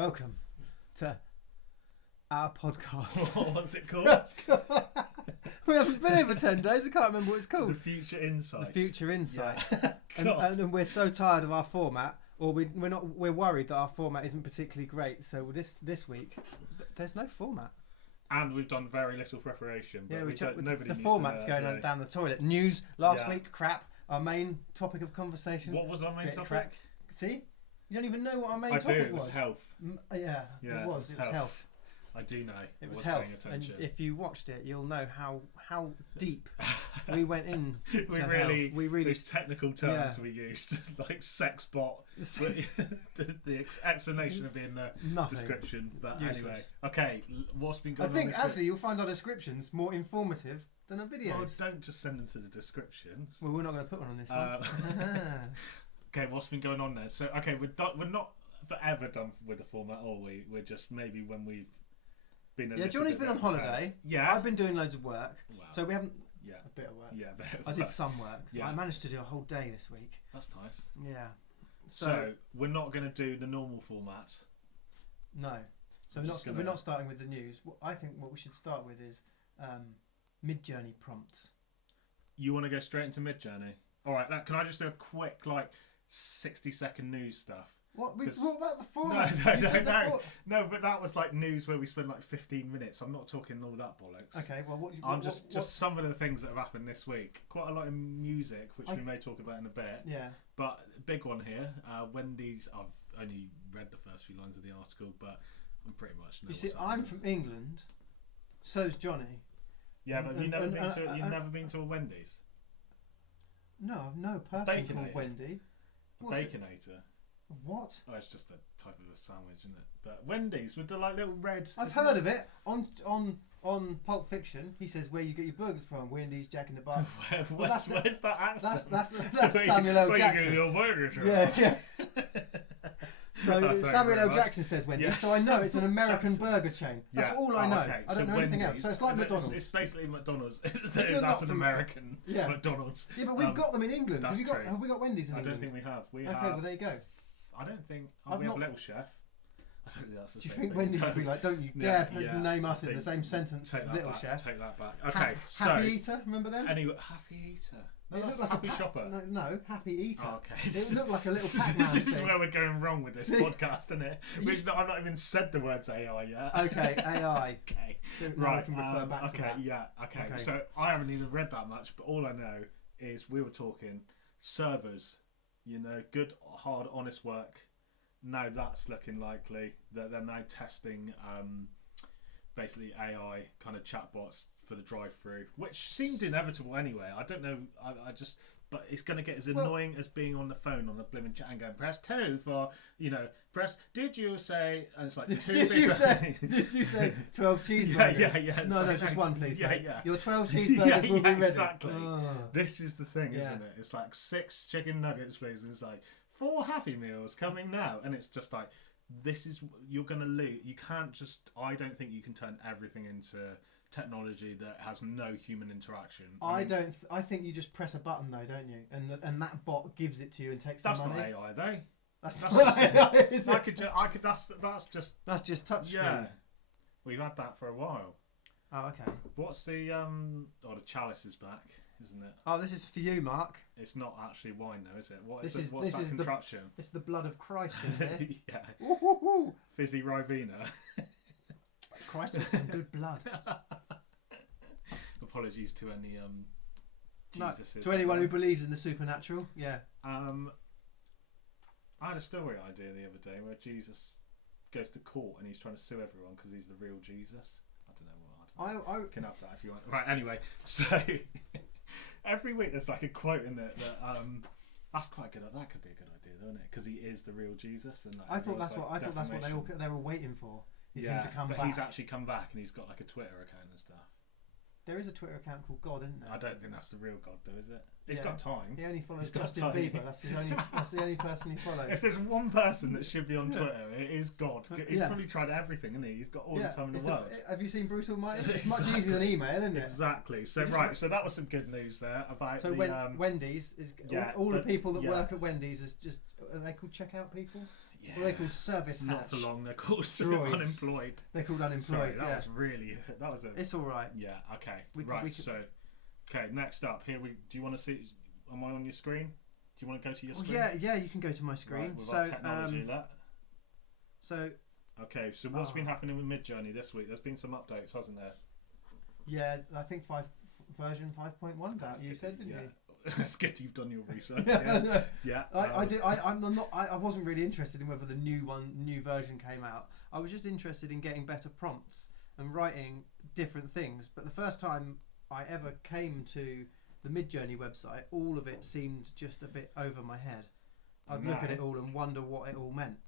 Welcome to our podcast. What's it called? We haven't been here for 10 days. I can't remember what it's called. The Future Insight. The Future Insight. Yeah. and we're so tired of our format, or we're worried that our format isn't particularly great. So this week, there's no format. And we've done very little prepreration. But the format's going down the toilet. News last week, crap. Our main topic of conversation. What was our main topic? Crap. See? You don't even know what our main topic was. It was health. Yeah, it was health. I do know. It was health. And if you watched it, you'll know how deep we went in. We really those technical terms we used, like sex bot. the explanation of in the description. But useless. Anyway, okay. What's been going on? I think actually you'll find our descriptions more informative than our videos. Well, don't just send them to the descriptions. Well, we're not going to put one on this one. Okay, what's been going on there? So, okay, we're not forever done with the format, are we? We're just maybe when we've been. Jonny's been on holiday. Yeah, I've been doing loads of work. Wow. So we haven't. Yeah, a bit of work. Yeah, I did some work. Yeah. I managed to do a whole day this week. That's nice. Yeah. So we're not going to do the normal format. No. So we're not starting with the news. I think what we should start with is Midjourney Prompts. You want to go straight into Midjourney? All right. Can I just do a quick 60-second news stuff? What about the format? No, but that was like news where we spent 15 minutes. I'm not talking all that bollocks. Okay, well, just some of the things that have happened this week. Quite a lot in music, which we may talk about in a bit. Yeah. But big one here, Wendy's. I've only read the first few lines of the article, but I'm pretty much. You see, I'm from England. So's Jonny. Yeah, but you've never been to a Wendy's. No, no person called Wendy. Baconator. What? Oh, it's just a type of a sandwich, isn't it? But Wendy's with the little red. I've heard of it on Pulp Fiction. He says where you get your burgers from. Wendy's, Jack in the Box. Where's that accent? That's Samuel L. Jackson. Where you get your burgers from? Yeah. So Samuel L. Jackson says Wendy's. Yes. So I know it's an American burger chain. That's all I know. Okay. I don't know anything else. So it's like McDonald's. It's basically McDonald's. That's an American McDonald's. Yeah, but we've got them in England. Have we got Wendy's in England? I don't think we have. Okay, well there you go. I don't think. We have a little chef. I don't think that's the same thing. Do you think Wendy would be like, don't you dare name us in the same sentence as Little Chef? Take that back. Okay, Happy Eater, remember them? Anyway, Happy Eater. No, it that's looked like Happy Shopper. No, Happy Eater. Oh, okay. It looked like a little Pac-Man This is thing. where we're going wrong with this podcast, isn't it? I've not even said the words AI yet. Okay, AI. Okay. Right. Can refer back to that. Yeah, okay. So I haven't even read that much, but all I know is we were talking servers, good, hard, honest work. Now that's looking likely that they're now testing basically AI kind of chatbots for the drive-through, which seemed inevitable anyway. I don't know. But it's going to get as annoying as being on the phone on the blimmin' chat and going, press 2 for, press, did you say, and it's like 2 did you say 12 cheeseburgers? Yeah. No, just one, please, mate. Yeah. Your 12 cheeseburgers will be ready. Exactly. This is the thing, isn't it? It's like 6 chicken nuggets, please, and it's like 4 Happy Meals coming now. And it's just like, you're going to lose. You can't just, I don't think you can turn everything into technology that has no human interaction. I think you just press a button though, don't you? And that bot gives it to you and takes the money. That's not AI though. That's not AI, is it? That's just touchscreen. Yeah. We've had that for a while. Oh, okay. What's the the chalice is back, isn't it? Oh, this is for you, Mark. It's not actually wine though, is it? What's that contraption? It's the blood of Christ in here. Yeah. Woo-hoo-hoo. Fizzy Ribena. Christ with some good blood. Apologies to any Jesuses. To anyone who believes in the supernatural. Yeah. I had a story idea the other day where Jesus goes to court and he's trying to sue everyone because he's the real Jesus. I don't know. I can have that if you want. Right. Anyway, so every week there's like a quote in there that that's quite good. That could be a good idea, though, isn't it? Because he is the real Jesus, and I thought that's what they're all waiting for. Is him to come back. But he's actually come back, and he's got like a Twitter account and stuff. There is a Twitter account called God, isn't there? I don't think that's the real God, though, is it? He's got time. He only follows Justin Bieber. That's the only person he follows. If there's one person that should be on Twitter, it is God. He's probably tried everything, hasn't he? He's got all the time in the world. Have you seen Bruce Almighty? It's much easier than email, isn't it? Exactly. So so that was some good news there about Wendy's is all the people that work at Wendy's is just, are they called checkout people? Yeah. Well, they're called service hatch. Not for long. They're called unemployed. They're called unemployed. Sorry, that was a. It's all right. Yeah. Okay. Okay. Next up, here we. Do you want to see? Am I on your screen? Do you want to go to your screen? Yeah. You can go to my screen. Right, with our technology, So. Okay. So what's been happening with Midjourney this week? There's been some updates, hasn't there? Yeah, I think version 5.1's out. You said, didn't you? It's good you've done your research. Yeah. I did. I wasn't really interested in whether the new version came out. I was just interested in getting better prompts and writing different things. But the first time I ever came to the Midjourney website, all of it seemed just a bit over my head. I'd look at it all and wonder what it all meant.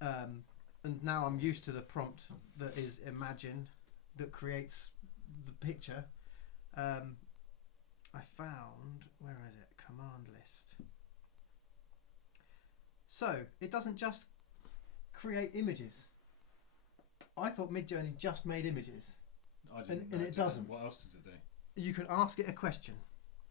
And now I'm used to the prompt that is Imagine, that creates the picture. I found, where is it? Command list. So it doesn't just create images. I thought Midjourney just made images. And it doesn't. What else does it do? You can ask it a question.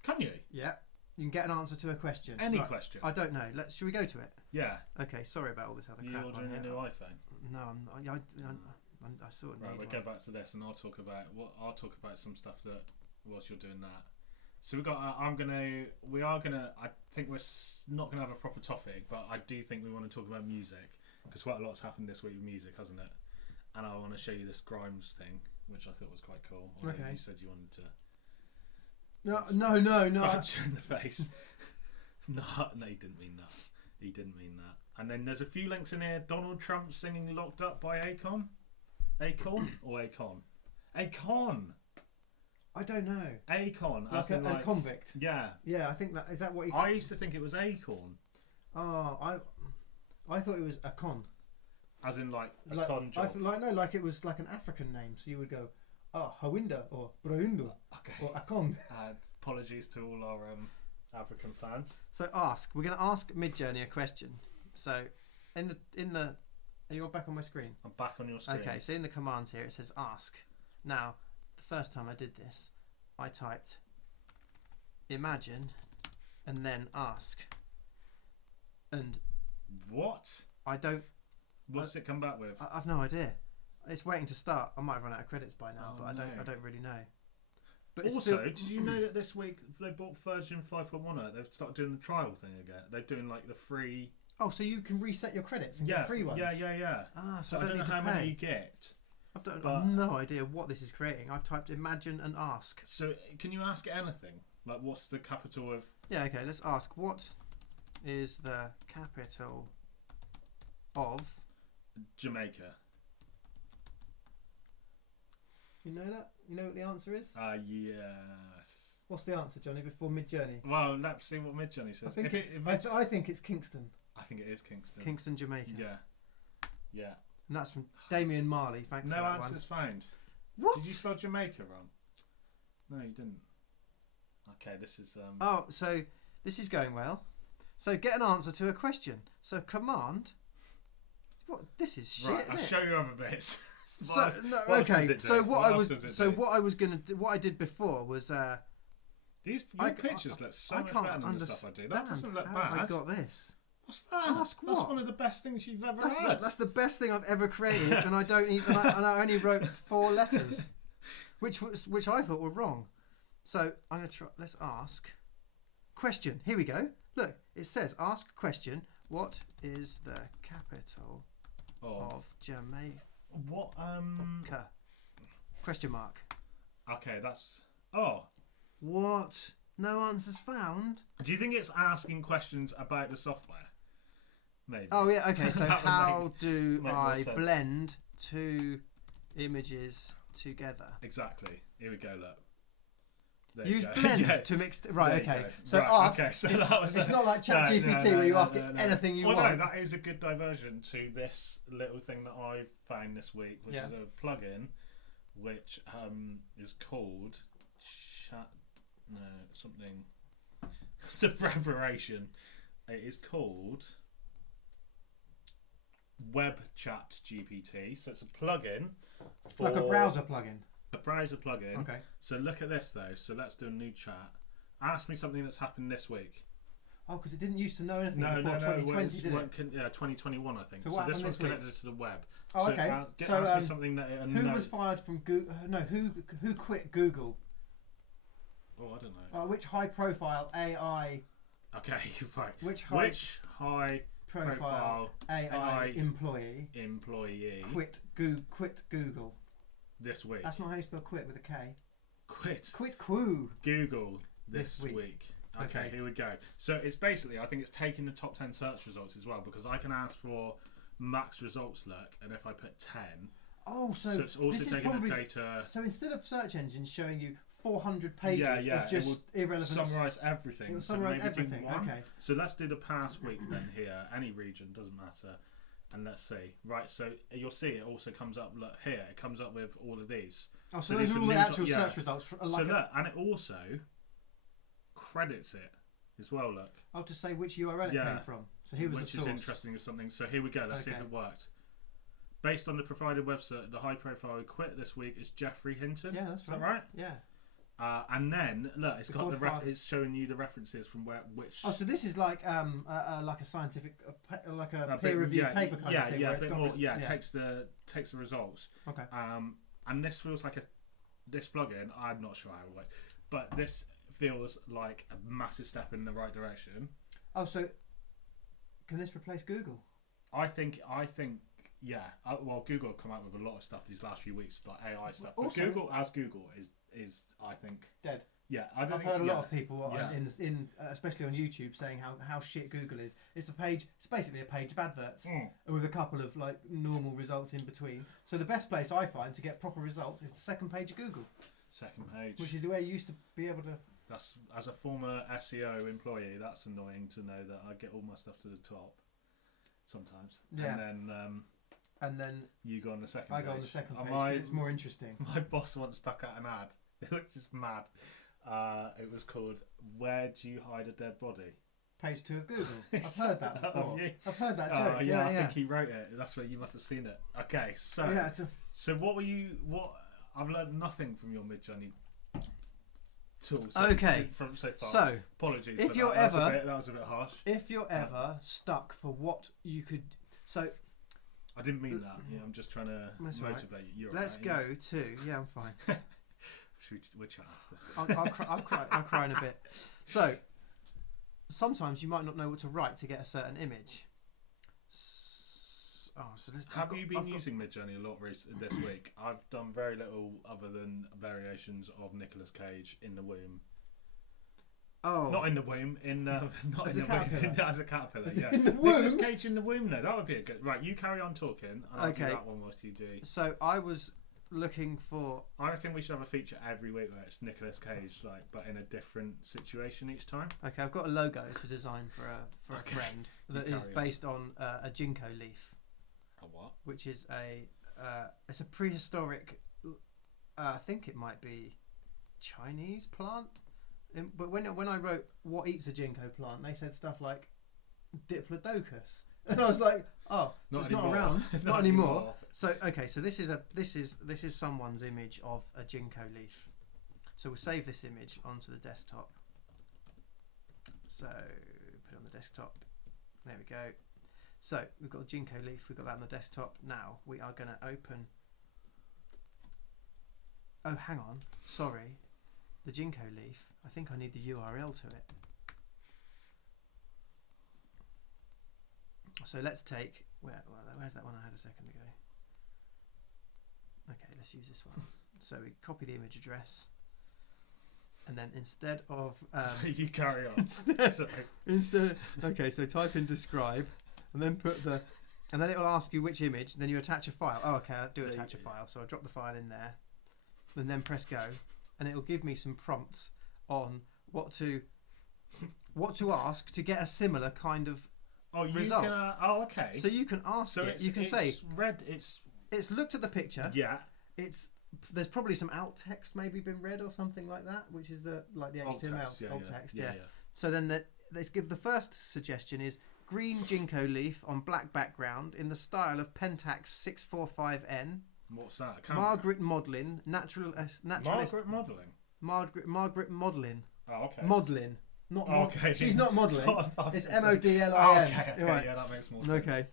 Can you? Yeah. You can get an answer to a question. Any question? I don't know. Should we go to it? Yeah. Okay. Sorry about all this other crap. You ordering a new iPhone? No, I sort of need. Right, we'll go back to this, and I'll talk about some stuff that whilst you're doing that. So we got. I think we're not gonna have a proper topic, but I do think we want to talk about music because quite a lot's happened this week with music, hasn't it? And I want to show you this Grimes thing, which I thought was quite cool. Okay. You said you wanted to. No. Punch you in the face. No, he didn't mean that. He didn't mean that. And then there's a few links in here. Donald Trump singing "Locked Up" by Acorn. Acorn or Akon? Akon. I don't know. Acorn, like a convict. Yeah. Yeah, I think is that what he. I used to think it was Acorn. Oh, I thought it was Acorn. As in like a con job. Like it was like an African name. So you would go, Hawinda or Brahundu or Acorn. Apologies to all our African fans. So we're going to ask Midjourney a question. So in the, are you back on my screen? I'm back on your screen. Okay, so in the commands here it says ask. Now, the first time I did this, I typed imagine and then ask. And what? What's it come back with? I've no idea. It's waiting to start. I might have run out of credits by now, but no. I don't really know. But also, did you know that this week they bought version 5.1 out? They've started doing the trial thing again. They're doing like the free. Oh, so you can reset your credits and get free ones. Yeah. So I don't know how many you get. I've no idea what this is creating. I've typed imagine and ask. So can you ask it anything? Like, what's the capital of? Yeah. Okay. Let's ask. What is the capital of Jamaica? You know that? You know what the answer is? Yes. What's the answer, Jonny, before Midjourney? Well, let's see what Midjourney says. I think it's Kingston. I think it is Kingston. Kingston, Jamaica. Yeah. And that's from Damien Marley. Thanks for that one. No answers found. What? Did you spell Jamaica wrong? No, you didn't. Okay, this is... so this is going well. So get an answer to a question. So command... What? This is shit, Right, I'll show you other bits. What I did before was your pictures look so much better than the stuff I do. That doesn't look bad. I got this. What's that? Ask what? That's one of the best things you've ever had. That's the best thing I've ever created, and I don't even. And I only wrote 4 letters, which I thought were wrong. So I'm gonna try. Let's ask question. Here we go. Look, it says ask question. What is the capital of Jamaica? What question mark. Okay, that's what? No answers found. Do you think it's asking questions about the software? Maybe. Oh yeah, okay, so how do I blend 2 images together? Exactly. Here we go, look. There Use blend to mix... Right, okay. So ask... Okay, so it's not like ChatGPT where you ask it anything you want. No, that is a good diversion to this little thing that I found this week, which is a plugin, which is called... something... the preparation. It is called... Web Chat GPT. So it's a plugin for... Like a browser plugin. A browser plugin. Okay. So look at this though. So let's do a new chat. Ask me something that's happened this week. Oh, because it didn't used to know anything No, before 2020, did it? 2021, I think. So So, what this happened one's this week? connected to the web. Oh, so, okay. ask me something that who was fired from Google? No, who quit Google? Oh, I don't know. Which high-profile AI? Okay, right. Which high-profile AI employee quit Google this week? That's not how you spell quit, with a K. Quit Google this week. Okay, here we go. So it's basically, I think it's taking the top 10 search results as well, because I can ask for max results look, and if I put 10, so it's also this taking probably, the data. So instead of search engines showing you 400 pages of just it will irrelevant, summarise everything. It will summarise so maybe everything. Okay. So let's do the past week then here. Any region doesn't matter, and let's see. Right. So you'll see it also comes up. Look here. It comes up with all of these. Oh, so those are all the actual search results. And it also credits it as well. Look. Oh, to say which URL it came from. So here was the source. Which is interesting as something. So here we go. Let's see if it worked. Based on the provided website, the high profile who quit this week is Jeffrey Hinton. Yeah, that's is that right? Yeah. And then look, it's got it's showing you the references from which. Oh, so this is like a scientific, like a peer-reviewed paper kind of thing. Yeah, a bit more. Yeah, takes the results. Okay. And this feels like this plugin. I'm not sure how it works, but this feels like a massive step in the right direction. Oh, so can this replace Google? I think. Yeah. Well, Google have come out with a lot of stuff these last few weeks, like AI stuff. But also, Google is I think dead. Yeah, I've heard a lot of people in especially on YouTube saying how shit Google is. It's basically a page of adverts with a couple of like normal results in between. So the best place I find to get proper results is the second page of Google. Second page. Which is the way you used to be able to. That's, as a former SEO employee, that's annoying to know that I get all my stuff to the top sometimes. Yeah. And then you go on the second page. I go on the second page because it's more interesting. My boss once stuck out an ad, which is mad. It was called "Where Do You Hide a Dead Body?" Page 2 of Google. I've heard that before. I've heard that joke. Yeah, I think he wrote it. That's where you must have seen it. Okay, so so what were you? I've learned nothing from your Midjourney tools. Okay, from so far. So apologies. If for you're that. ever That was a bit harsh. If you're ever stuck for what you could, so. I didn't mean that. Yeah, I'm just trying to motivate you. Let's go to. Yeah, I'm fine. We'll chat after. I'll cry in a bit. So, sometimes you might not know what to write to get a certain image. Have you been using Midjourney a lot this week? I've done very little other than variations of Nicolas Cage in the womb. Oh, not in the womb. Not as in a the womb. As a caterpillar. Yeah. In the womb. Nicolas Cage in the womb. No, that would be a good. Right, you carry on talking. And I'll do that one whilst you do. So I was looking for. I reckon we should have a feature every week where it's Nicolas Cage, but in a different situation each time. Okay, I've got a logo to design for a friend that is based on a Gingko Leaf. A what? Which is it's a prehistoric. I think it might be Chinese plant. But when I wrote what eats a Gingko plant, they said stuff like Diplodocus, and I was like, oh, it's not around, not anymore. So so this is someone's image of a Gingko leaf. So we'll save this image onto the desktop. So put it on the desktop. There we go. So we've got a Gingko leaf. We've got that on the desktop. Now we are going to open. Oh, hang on. Sorry, the Gingko leaf. I think I need the URL to it. So let's take where's that one I had a second ago? Okay, let's use this one. So we copy the image address, and then instead of you carry on. instead, okay, so type in describe, and then and then it will ask you which image. Then you attach a file. Oh, okay, I do attach a file. So I drop the file in there, and then press go, and it will give me some prompts on what to ask to get a similar kind of result. Okay. So you can ask it. You can say it's looked at the picture. Yeah. There's probably some alt text maybe been read or something like that, which is the HTML alt text. Yeah. So then let's give the first suggestion is green Gingko leaf on black background in the style of Pentax 645N. What's that? Margaret Modlin, naturalist. Margaret Modelling. Margaret Modlin. Oh, okay. Modlin, Not Okay. She's not modelling. It's Modlin. Okay, Right. yeah, that makes more sense. Okay.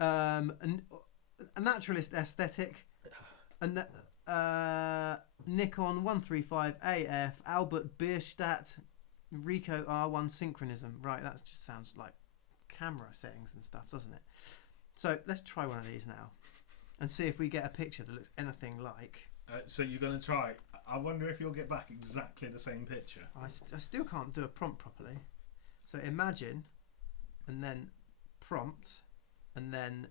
A naturalist aesthetic. Nikon 135 AF, Albert Bierstadt, Ricoh R1 synchronism. Right, that just sounds like camera settings and stuff, doesn't it? So let's try one of these now and see if we get a picture that looks anything like. So you're going to try. I wonder if you'll get back exactly the same picture. I still can't do a prompt properly. So imagine, and then prompt, and then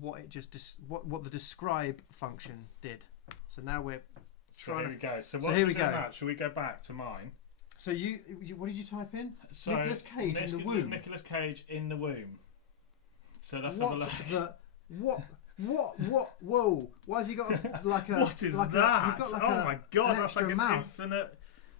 what it just what the describe function did. So now we're trying. So here we go. So what should we do now? Should we go back to mine? So you what did you type in? So Nicolas Cage in the womb. Nicolas Cage in the womb. So that's what? Whoa! Why has he got like a? What is like that? He's got like oh my god! That's like an mouth. infinite.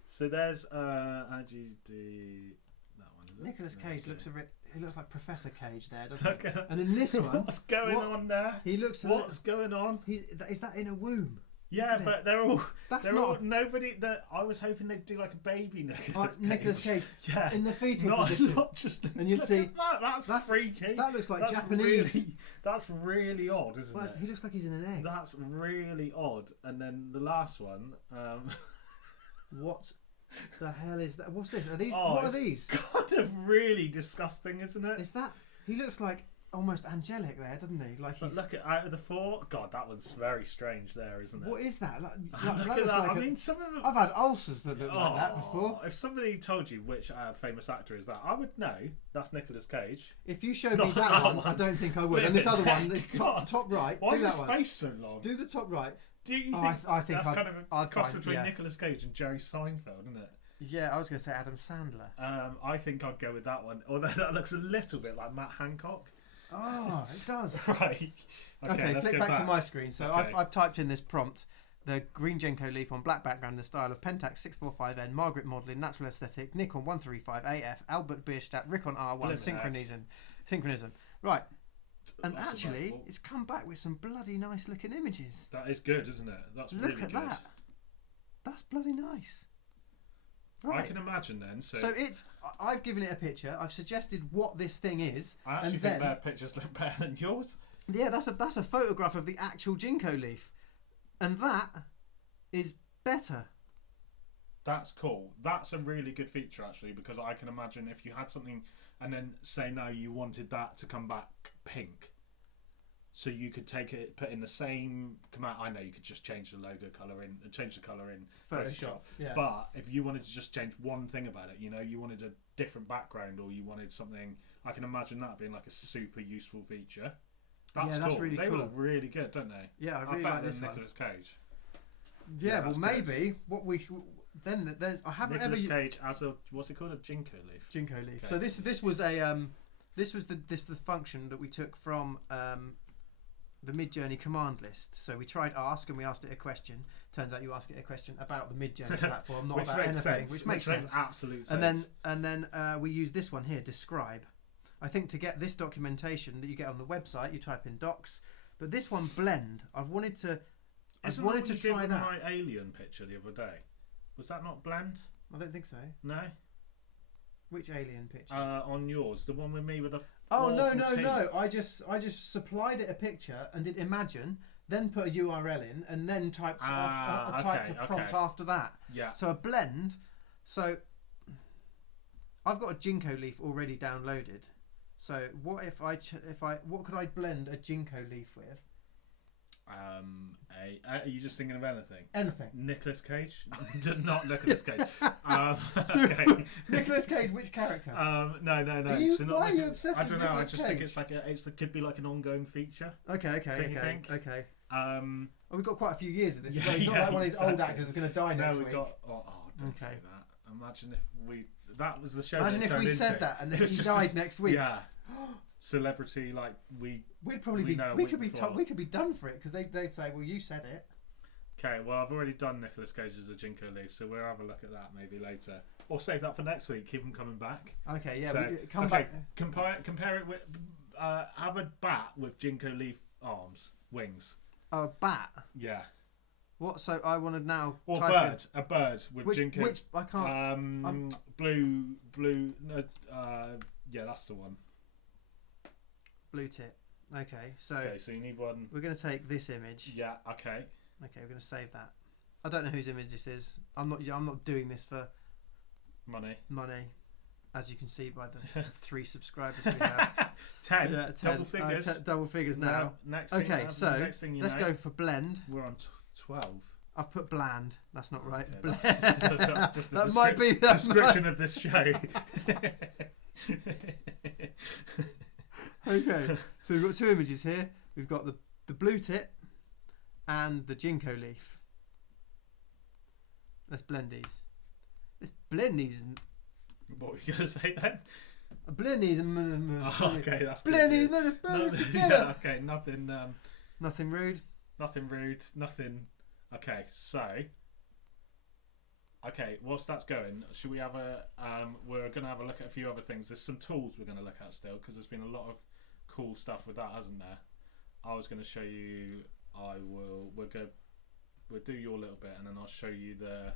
So there's RGD. That one is it? Nicolas Cage looks a bit. He looks like Professor Cage there, doesn't Okay. he? And in this one, what's going on there? He looks. What's going on? Is that in a womb? Yeah, but they're all. That's they're not all, nobody. I was hoping they'd do like a baby Nicolas Cage. Yeah. In the fetal position. Not just. And you'd see that's freaky. That looks like Japanese. That's really odd, isn't it? He looks like he's in an egg. That's really odd. And then the last one. What the hell is that? What's this? Are these? Oh, what are these? Kind of really disgusting, isn't it? Is that? He looks like almost angelic there, doesn't he? Like but look at out of the four. God, that one's very strange there, isn't it? What is that? Look at that. I mean, some of them. I've had ulcers that look like that before. If somebody told you which famous actor is that, I would know. That's Nicolas Cage. If you showed me that one, I don't think I would. And this other one, the top right. Why do is that his one. face so long? Do the top right. Do you think? I think that's kind of a cross between yeah. Nicolas Cage and Jerry Seinfeld, isn't it? Yeah, I was going to say Adam Sandler. I think I'd go with that one. Although that looks a little bit like Matt Hancock. Oh, it does. Right. Okay, let's flick go back to my screen. So Okay. I've typed in this prompt. The green Gingko Leaf on black background in the style of Pentax 645N, Margaret Modlin, Natural Aesthetic, Nikon 135 AF, Albert Bierstadt, Ricoh R1, Synchronism. Right. And That's actually, it's come back with some bloody nice looking images. That is good, isn't it? That's Look really at good. that. That's bloody nice. Right. I can imagine then. So I've given it a picture. I've suggested what this thing is. I actually think their pictures look better than yours. Yeah, that's a photograph of the actual Gingko Leaf, and that is better. That's cool. That's a really good feature actually, because I can imagine if you had something and then say now you wanted that to come back pink, so you could take it, put in the same command. I know you could just change the logo color in, change the color in Photoshop. Yeah. But if you wanted to just change one thing about it, you wanted a different background or you wanted something, I can imagine that being like a super useful feature. That's that's cool. really they cool. look really good, don't they? Yeah, I really like this one. Nicolas Cage. Yeah, well, that's maybe what we then there's I haven't Nicolas ever Cage as a what's it called, a Gingko Leaf. Gingko Leaf. Okay. So this was a this was the function that we took from the Midjourney command list. So we tried ask and we asked it a question. Turns out you ask it a question about the Midjourney platform, not about anything, sense. which makes sense. Absolute sense. And then we use this one here, describe. I think to get this documentation that you get on the website, you type in docs. But this one, blend. I've wanted to try that. My alien picture the other day. Was that not blend? I don't think so. No. Which alien picture? On yours, the one with me with the. Oh no! I just supplied it a picture and did imagine, then put a URL in, and then typed a prompt after that. Yeah. So a blend. So I've got a Gingko Leaf already downloaded. So what if what could I blend a Gingko Leaf with? Are you just thinking of anything? Anything. Nicolas Cage? Not Nicolas Cage. Okay. Nicolas Cage, which character? No. Why are you obsessed I with don't know. Nicolas I just think Cage? it could be like an ongoing feature. Okay. Don't you think? Okay. Well, we've got quite a few years of this. Yeah, It's not like one of these old exactly. actors that's going to die next week. Don't say that. Imagine if that was the show. Imagine if we said that and then he died next week. Yeah. Celebrity, like we'd probably be we could be done for it because they'd say, well, you said it. Okay, well, I've already done Nicolas Cage as a Gingko Leaf, so we'll have a look at that maybe later, or save that for next week. Keep them coming back. Okay, yeah, so, come back. Compare it with have a bat with Gingko Leaf arms, wings. A bat. Yeah. What? So I want to now Or type a bird with Gingko. which I can't. Blue. Yeah, that's the one. Blue Tit. Okay, so you need one. we're going to take this image. Yeah. Okay. Okay, we're going to save that. I don't know whose image this is. I'm not doing this for money, as you can see by the 3 subscribers we have. 10. Yeah, 10. Double figures. Double figures now. Next okay, thing, let's go for blend. We're on 12. I've put bland. That's not right. Okay, that's just that might be the description of this show. Okay, so we've got 2 images here. We've got the blue tit and the Gingko leaf. Let's blend these. Let's blend these. What were you going to say then? Blend these. Okay, that's blend these. Yeah, okay, nothing. Nothing rude. Nothing rude. Nothing. Okay, so. Okay, whilst that's going, should we have we're going to have a look at a few other things. There's some tools we're going to look at still, because there's been a lot of cool stuff with that, hasn't there? I was going to show you. We'll do your little bit, and then I'll show you the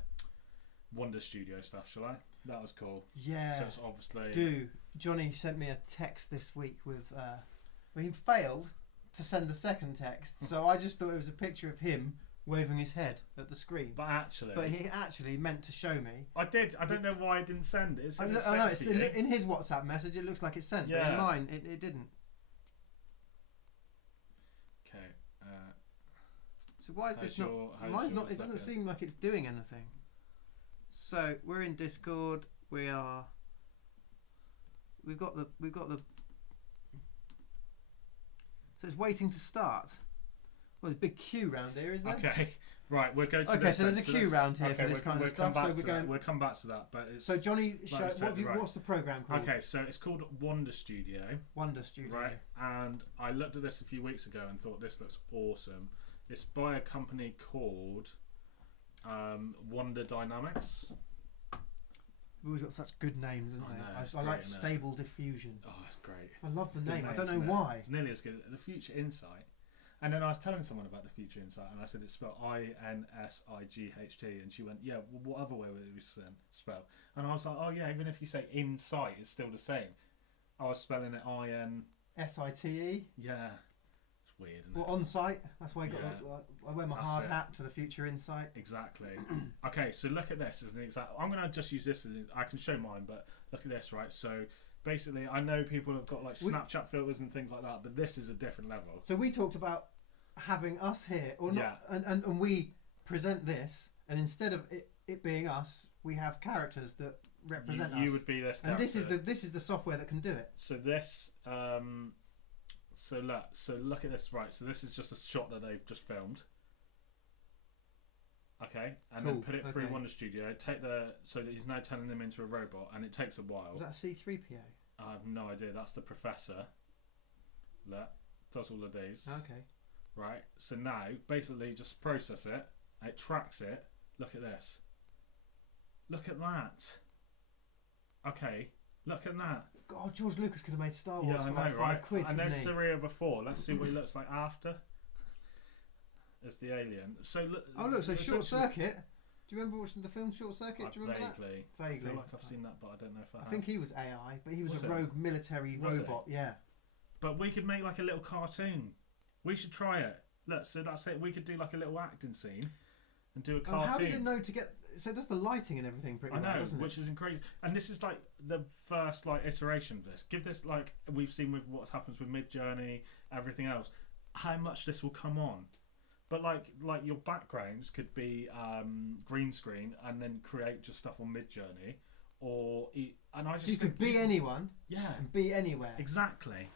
Wonderstudio stuff. Shall I? That was cool. Yeah. So it's obviously. Jonny sent me a text this week with. Well, he failed to send the second text, so I just thought it was a picture of him waving his head at the screen. But he actually meant to show me. I did. I don't know why I didn't send it. I know it's in his WhatsApp message. It looks like it's sent, but in mine it didn't. Okay. So why is this not? Mine's not. It doesn't seem like it's doing anything. So we're in Discord. We've got the. So it's waiting to start. Well, there's a big queue round here, is there? Okay, right. We'll go to. Okay, so there's a queue round here for this kind of stuff. So we'll come back to that. But it's, so Jonny, what's the program called? Okay, so it's called Wonderstudio. Wonderstudio. Right, and I looked at this a few weeks ago and thought this looks awesome. It's by a company called Wonder Dynamics. We've always got such good names, isn't they? I like Stable Diffusion. Oh, that's great. I love the name. I don't know why. It's nearly as good. The Future Insight. And then I was telling someone about the Future Insight, and I said it's spelled INSIGHT, and she went, "Yeah, well, what other way would it be spelled?" And I was like, "Oh yeah, even if you say insight, it's still the same." I was spelling it SITE. Yeah, it's weird, isn't it? Well, on site. That's why I wear my hard hat to the Future Insight. Exactly. Okay, so look at this as an example. I'm going to just use this I can show mine, but look at this, right? So basically, I know people have got like Snapchat filters and things like that, but this is a different level. So we talked about having us here, or not, and we present this, and instead of it being us, we have characters that represent us. You would be this character. And this is the software that can do it. So this, so look at this, right? So this is just a shot that they've just filmed. Okay, and then put it through Wonderstudio. So that he's now turning them into a robot, and it takes a while. Is that C3PO? I have no idea. That's the professor. Look, does all of these. Okay. Right. So now, basically, just process it. It tracks it. Look at this. Look at that. Okay. Look at that. God, George Lucas could have made Star Wars for like £5. And there's Saria before. Let's see what he looks like after. As the alien. So look. Oh look, so Short Circuit. Do you remember watching the film Short Circuit? Do you remember that? Vaguely. I feel like I've seen that, but I don't know if I have. I think he was AI, but he was a rogue military robot. Yeah. But we could make like a little cartoon. We should try it. Look, so that's it. We could do like a little acting scene and do a cartoon. How does it know to get? So it does the lighting and everything pretty well, doesn't it? Which is crazy. And this is like the first like iteration of this. Give this like we've seen with what happens with Midjourney, everything else. How much this will come on. But like your backgrounds could be green screen and then create just stuff on Midjourney, and I just you could be anyone, and be anywhere. Exactly.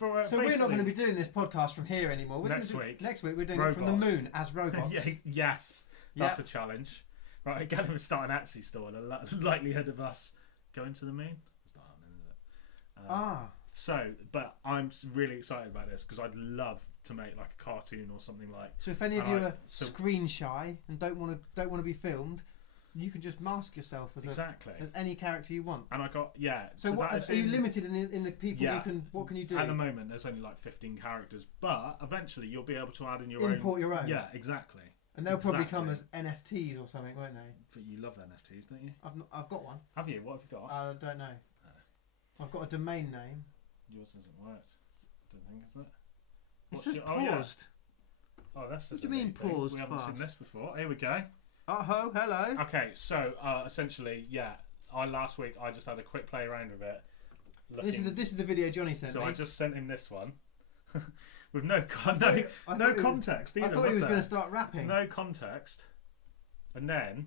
So we're not going to be doing this podcast from here anymore. Next week we're doing it from the moon as robots. Yes, that's a challenge. Right, again, we're starting an Etsy store. The likelihood of us going to the moon is not happening, is it? So, but I'm really excited about this because I'd love to make like a cartoon or something like. So if any of you are screen shy and don't want to be filmed, you can just mask yourself as any character you want. And I got So what are you limited in the people you can? What can you do? At the moment, there's only like 15 characters, but eventually you'll be able to add in your import your own. Yeah, exactly. And they'll probably come as NFTs or something, won't they? But you love NFTs, don't you? I've got one. Have you? What have you got? I don't know. I've got a domain name. Yours hasn't worked. I don't think, is it? It says paused. Oh, that's What do you mean paused? We haven't seen this before. Here we go. Oh, hello. Okay, so essentially, last week I just had a quick play around with it. This is the video Jonny sent me. So I just sent him this one. With no context either. I thought he was going to start rapping. No context. And then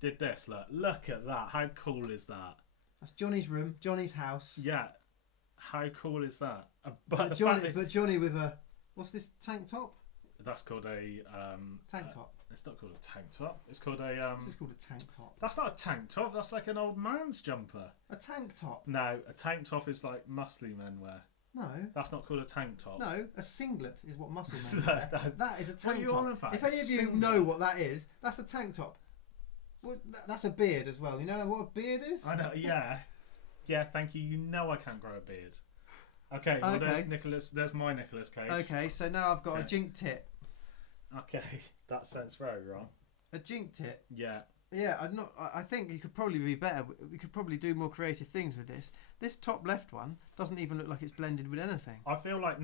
did this. Look at that. How cool is that? That's Jonny's room, Jonny's house. Yeah. How cool is that? But Jonny with a, what's this tank top? That's called a tank top. It's not called a tank top. It's called a It's called a tank top. That's not a tank top. That's like an old man's jumper. A tank top. No, a tank top is like muscly men wear. No. That's not called a tank top. No, a singlet is what muscle men wear. That is a tank what are you top. On about? If any of you know what that is, that's a tank top. Well, that's a beard as well. You know what a beard is? I know, yeah. Yeah, thank you. You know I can't grow a beard. Okay, well there's my Nicolas Cage. Okay, so now I've got a Gingko tit. Okay, that sounds very wrong. A Gingko tit? Yeah. Yeah, I think you could probably be better. We could probably do more creative things with this. This top left one doesn't even look like it's blended with anything. I feel like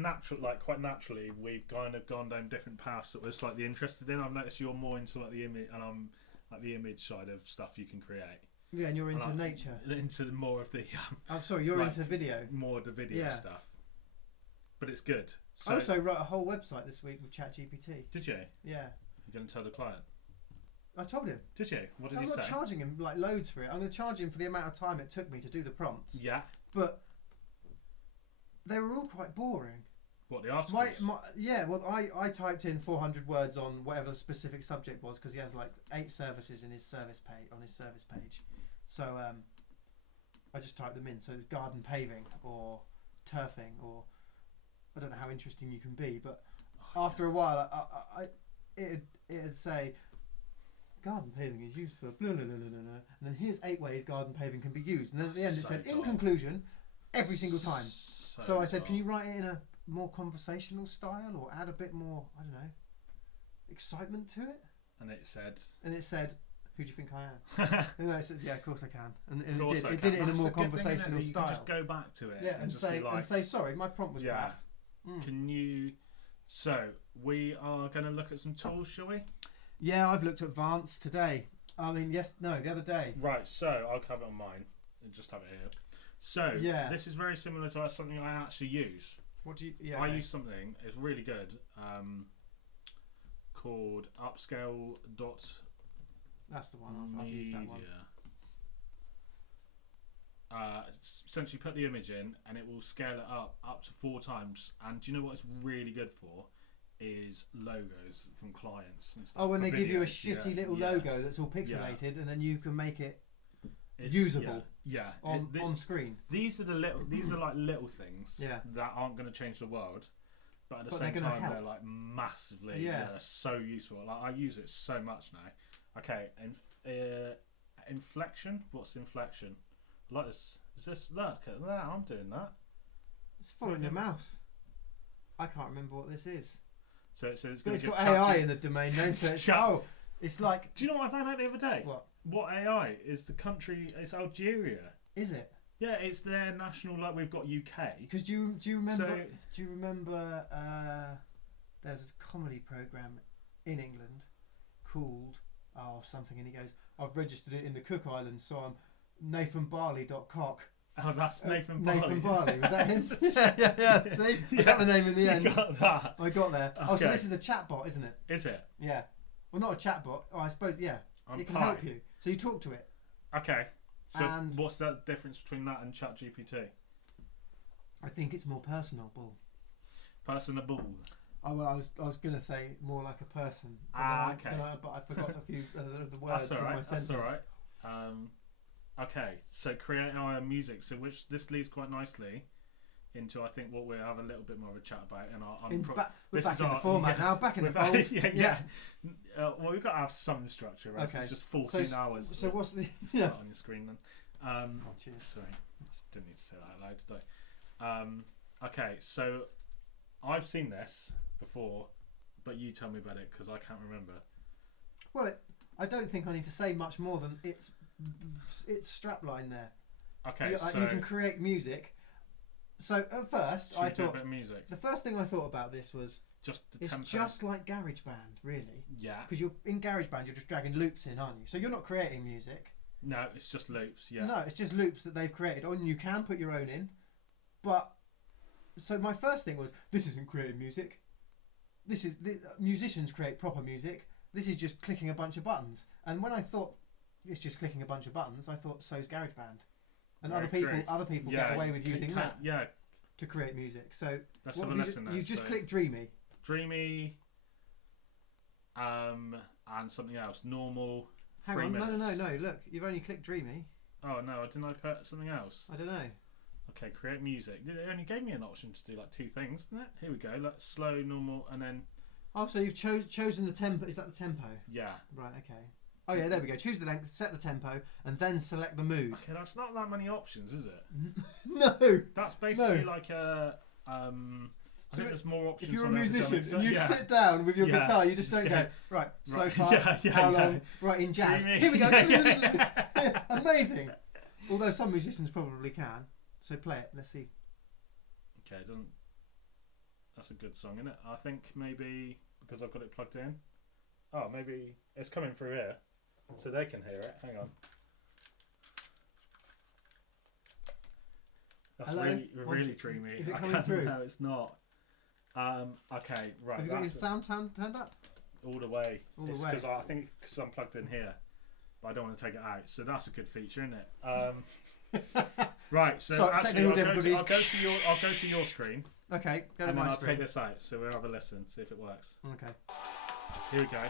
quite naturally, we've kind of gone down different paths that we're slightly interested in. I've noticed you're more into like the image, and I'm like the image side of stuff you can create. Yeah, and you're into nature. Into more of the. I'm sorry, you're into video. More of the video stuff. But it's good. So, I also wrote a whole website this week with ChatGPT. Did you? Yeah. You're going to tell the client? I told him. Did you? What did he say? I'm not charging him like loads for it. I'm going to charge him for the amount of time it took me to do the prompts. Yeah. But they were all quite boring. What, the articles? I typed in 400 words on whatever the specific subject was because he has like 8 services in his service page. So I just typed them in. So it's garden paving or turfing or I don't know how interesting you can be, but after a while it'd say garden paving is used for blah, blah, blah, blah, blah, and then here's 8 ways garden paving can be used, and then at the end it said in conclusion every single time. So I said, can you write it in a more conversational style or add a bit more, I don't know, excitement to it? And it said, who do you think I am? And I said, yeah, of course I can. And it did it in a more conversational style. You can just go back to it. Yeah, and say sorry, my prompt was crap. Can you? So we are going to look at some tools, shall we? Yeah, I've looked at Vance today. The other day. Right, so I'll have it on mine and just have it here. So this is very similar to something I actually use. What do you? I use something. It's really good. Called Upscale. That's the one. I've used that one. Essentially put the image in and it will scale it up to 4 times. And do you know what it's really good for? Is logos from clients and stuff. Oh, when they give you a shitty little logo that's all pixelated and then you can make it usable. Yeah. On screen. These are like little things that aren't going to change the world. But at the same time, they're like massively. Yeah. They're so useful. Like I use it so much now. Okay, Inflection. What's Inflection? Like this. Is this? Look at that. I'm doing that. It's following the mouse. I can't remember what this is. So it's got AI in the domain name. So it's like. Do you know what I found out the other day? What AI is the country? It's Algeria. Is it? Yeah, it's their national. Like we've got UK. Because do you remember? Do you remember? There's a comedy program in England called something, and he goes, "I've registered it in the Cook Islands, so I'm NathanBarley.cock." Oh, that's Nathan Barley. Nathan Barley, was that him? yeah. See, I got the name in the end. You got that. I got there. Okay. Oh, so this is a chatbot, isn't it? Is it? Yeah. Well, not a chatbot. Oh, I suppose. Yeah. It can help you. So you talk to it. Okay. So what's the difference between that and ChatGPT? I think it's more personable. Personable. Oh well, I was gonna say more like a person. But but I forgot a few of the words in my sentence. That's all right. Okay, so create our music. So this leads quite nicely into I think what we'll have a little bit more of a chat about. And we're back in the format now. Back in the fold. Yeah. Well, we've got to have some structure. Right? Okay. It's just 14 hours. So what's the on your screen then? Cheers. Sorry, didn't need to say that out loud today. Okay, so I've seen this before, but you tell me about it because I can't remember. Well, I don't think I need to say much more than it's strapline there. Okay, you, so you can create music. So at first, I thought a bit of music. The first thing I thought about this was Just the it's tempo. just like GarageBand, really. Yeah. Because you're in GarageBand, you're just dragging loops in, aren't you? So you're not creating music. No, it's just loops. Yeah. No, it's just loops that they've created. And you can put your own in, but so my first thing was this isn't creating music. Musicians create proper music. This is just clicking a bunch of buttons. And when I thought it's just clicking a bunch of buttons, I thought so's GarageBand. And other people get away with using that to create music. So let's have a listen then. You just click Dreamy. Dreamy, and something else. Normal. Hang on, no. Look, you've only clicked Dreamy. Oh no, didn't I put something else? I don't know. Okay, create music. It only gave me an option to do like 2 things, didn't it? Here we go. Let's slow, normal, and then. Oh, so you've chosen the tempo. Is that the tempo? Yeah. Right. Okay. Oh yeah, there we go. Choose the length, set the tempo, and then select the mood. Okay, that's not that many options, is it? No. That's basically like a. I think there's more options. If you're a on musician so, and you sit down with your guitar, you just don't go right, slow, Right. fast, how long, right in jazz. Here we go. Amazing. Although some musicians probably can. So play it. Let's see. Okay, doesn't. That's a good song, isn't it? I think maybe because I've got it plugged in. Oh, maybe it's coming through here, so they can hear it. Hang on. That's Hello? really dreamy. Is it coming through? No, it's not. Okay, right. Have you got your sound turned up? All the way. All the way. Because I think because I'm plugged in here, but I don't want to take it out. So that's a good feature, isn't it? Right. So actually, I'll go to your screen. Okay. Go to and my then I'll screen. take this out. So we'll have a listen. See if it works. Okay. Here we go.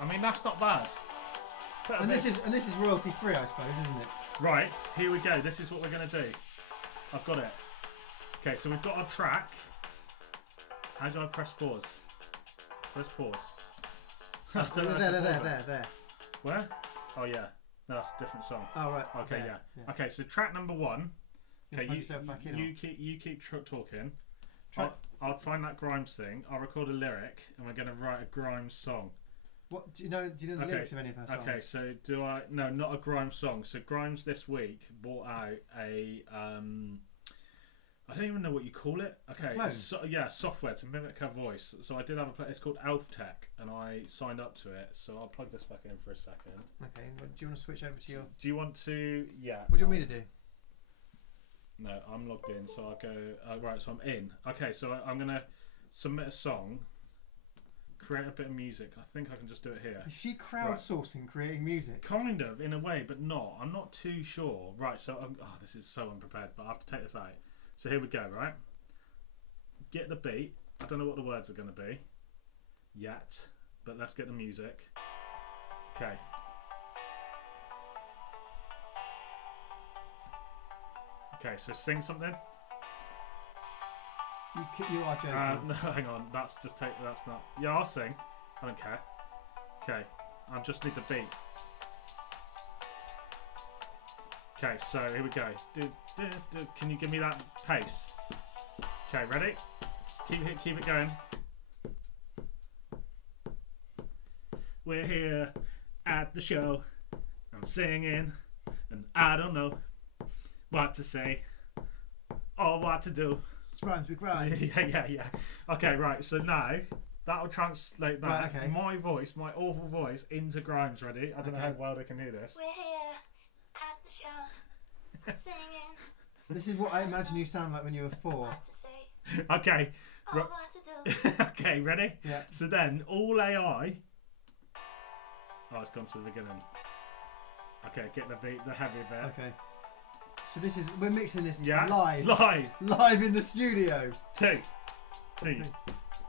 I mean, that's not bad. And this is royalty free, I suppose, isn't it? Right, here we go. This is what we're going to do. I've got it. Okay, so we've got our track. How do I press pause? Press pause. There. Where? Oh yeah, no, that's a different song. Oh right. Okay, there, yeah. Okay, so track number 1. Okay, you keep talking. I'll find that Grimes thing. I'll record a lyric, and we're going to write a Grimes song. What do you know the lyrics of any of her songs? Okay, so do I? No, not a Grimes song. So Grimes this week brought out a I don't even know what you call it. Okay, software to mimic her voice. So I did have it's called Elf Tech, and I signed up to it. So I'll plug this back in for a second. Okay, do you want to switch over to your? Do you want to? Yeah. What do you want me to do? No, I'm logged in, so I'll go. Right, so I'm in. Okay, so I'm gonna submit a song. Create a bit of music. I think I can just do it here. Is she crowdsourcing creating music? Kind of, in a way, but not. I'm not too sure. Right, so this is so unprepared, but I have to take this out. So here we go, right? Get the beat. I don't know what the words are going to be yet, but let's get the music. Okay. Okay, so sing something. You are joking. No, hang on. That's not. Yeah, I'll sing. I don't care. Okay, I just need the beat. Okay, so here we go. Can you give me that pace? Okay, ready? Keep it going. We're here at the show. I'm singing, and I don't know what to say or what to do. Rhymes with rhymes. Yeah. Okay, right. So now that'll translate that Right, okay. my voice, my awful voice, into Grimes. Ready? I don't know how well they can hear this. We're here at the show, singing. This is what I imagine you sound like when you were 4. What to say? Okay. Or what to do? Okay, ready? Yeah. So then all AI. Oh, it's gone to the beginning. Okay, get the beat, the heavy bit. Okay. So we're mixing this live in the studio. 2, 3,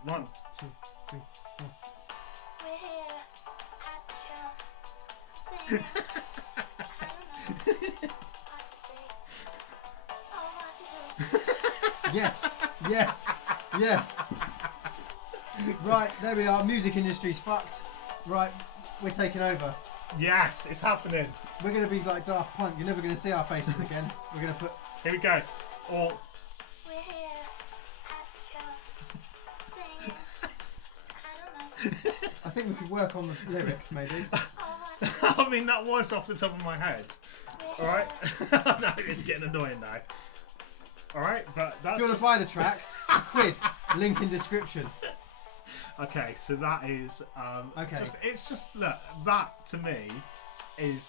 1. 2, 3, 4. We're here at the show, singing. I don't know what to say or what to do. Yes. Right, there we are. Music industry's fucked. Right, we're taking over. Yes, it's happening. We're going to be like Daft Punk. You're never going to see our faces again. We're going to put... Here we go. All. We're here I think we could work on the lyrics, maybe. I mean, that was off the top of my head. All right. No, it's getting annoying now. All right, but that's. If you want to buy the track, £1. Link in description. Okay, so that is. Okay. It's just look, that to me is.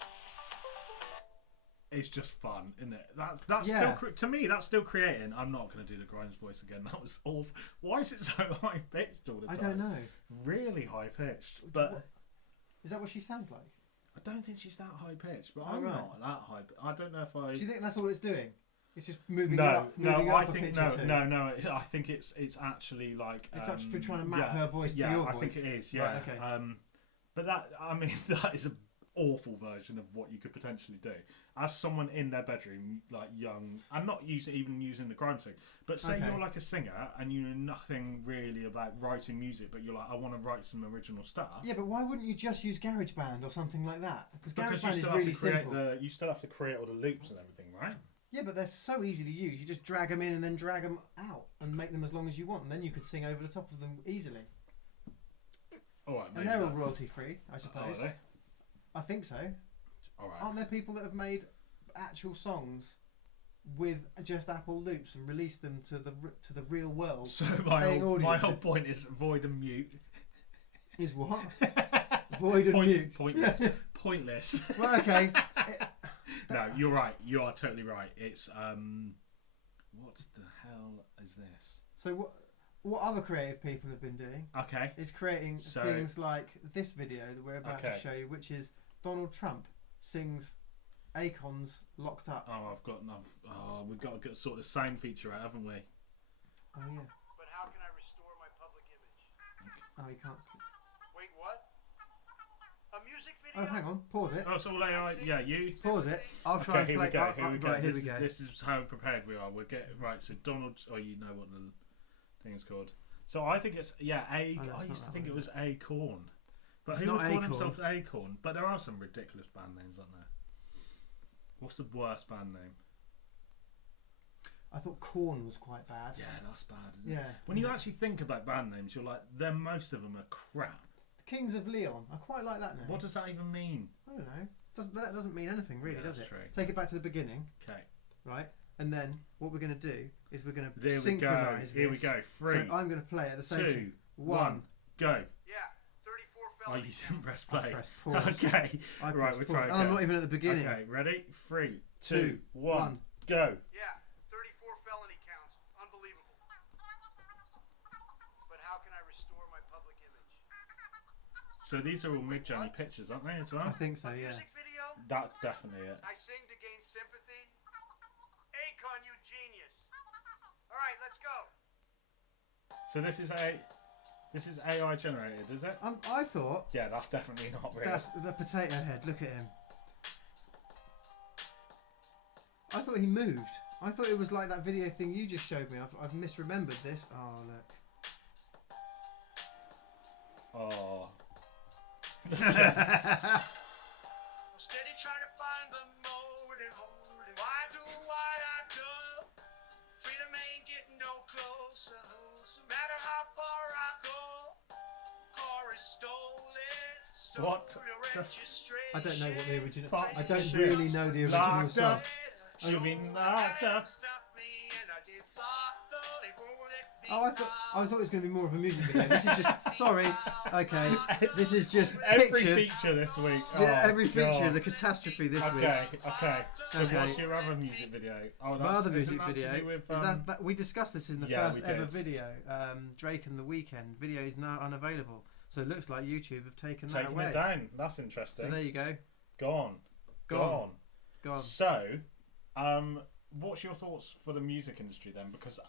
It's just fun, isn't it? That's Yeah. still to me. That's still creating. I'm not going to do the Grimes voice again. That was awful. Why is it so high pitched all the time? I don't know. Really high pitched, but Is that what she sounds like? I don't think she's that high pitched. But Oh, I'm right. not that high. I don't know if I. Do you think that's all it's doing? It's just moving you No, up, moving you I up a think pitch or two? no. I think it's actually like It's actually trying to map her voice to yeah, your I voice. think it is. Yeah. Right, okay. But that, I mean, that is an awful version of what you could potentially do. As someone in their bedroom, like young, and not even using the Grimes thing, but say Okay. you're like a singer and you know nothing really about writing music, but you're like, I want to write some original stuff. Yeah, but why wouldn't you just use GarageBand or something like that? Because Because GarageBand you is still really have to create simple. you still have to create all the loops and everything, right? Yeah, but they're so easy to use. You just drag them in and then drag them out and make them as long as you want, and then you could sing over the top of them easily. All right, And they're all royalty free, I suppose. Oh, are they? I think so. All right. Aren't there people that have made actual songs with just Apple loops and released them to the real world? So paying my whole audiences? point is void and mute. Is what? Void and mute. Pointless. Pointless. Well, okay. No, you're right. You are totally right. It's what the hell is this? So what other creative people have been doing Okay. is creating So- things like this video that we're about to Okay. show you, which is Donald Trump sings Acorn's Locked Up. Oh, we've got to get sort of sound feature out, haven't we? Oh yeah. But how can I restore my public image? Oh, you can't. Wait, what? A music Oh, video? hang on. Pause it. Oh, it's all AI. Yeah, you. Pause it. I'll try Okay, and here play. we go. I'll- Here we go. Right, here we go. This is how prepared we are. We're getting right. So Donald. Oh, you know what the thing's called. So I think it's I no, it's not used to that think one, it was Acorn, but It's who not was calling Acorn. himself Acorn? But there are some ridiculous band names, aren't there? What's the worst band name? I thought Corn was quite bad. Yeah, that's bad, isn't it? Yeah. When you actually think about band names, you're like, most of them are crap. Kings of Leon. I quite like that name. What does that even mean? I don't know. That doesn't mean anything really, Yeah, does that's it? true. Take it back to the beginning, Okay. right? And then what we're going to do is we're going to There we go. synchronise Here we this. go. So 3, I'm going to play at the same 2, time. 1, go. Yeah, 34 Oh, felonies. you didn't press I play. pressed pause. Okay. I Right, pressed we'll pause. try And I'm again. not even at the beginning. Okay, ready? 3, 2, Two, 1, one. go. Yeah, 34 felony counts. Unbelievable. But how can I restore my public image? So these are all Midjourney pictures, aren't they, as I well? think so, yeah. Music video? That's definitely it. I sing to gain sympathy? Akon, you genius. All right, let's go. So this is AI generated, is it? I thought Yeah, that's definitely not real. that's the potato head. Look at him. I thought he moved. I thought it was like that video thing you just showed me. I've misremembered this. Oh, look. Oh. I'm steady trying to find the mold and hold it. Why do what I do? Freedom ain't getting no closer. No matter how far I go, car is stolen. What Stole the the- registration. I don't know what the original. Fuck I don't shit. really know the original Locked song. up. You've been locked up. Oh, I thought it was going to be more of a music video. This is just sorry. Okay, this is just Every pictures. feature this week. Yeah, Oh, every feature God. is a catastrophe this week. Okay. So Okay. what's your other music video? Oh, My other isn't music that to video. do with, is that we discussed this in the yeah, first we ever did. video. Drake and the Weeknd video is now unavailable. So it looks like YouTube have taken that taking away. it down. That's So interesting. there you go. Gone. Gone. Gone. So, what's your thoughts for the music industry then? Because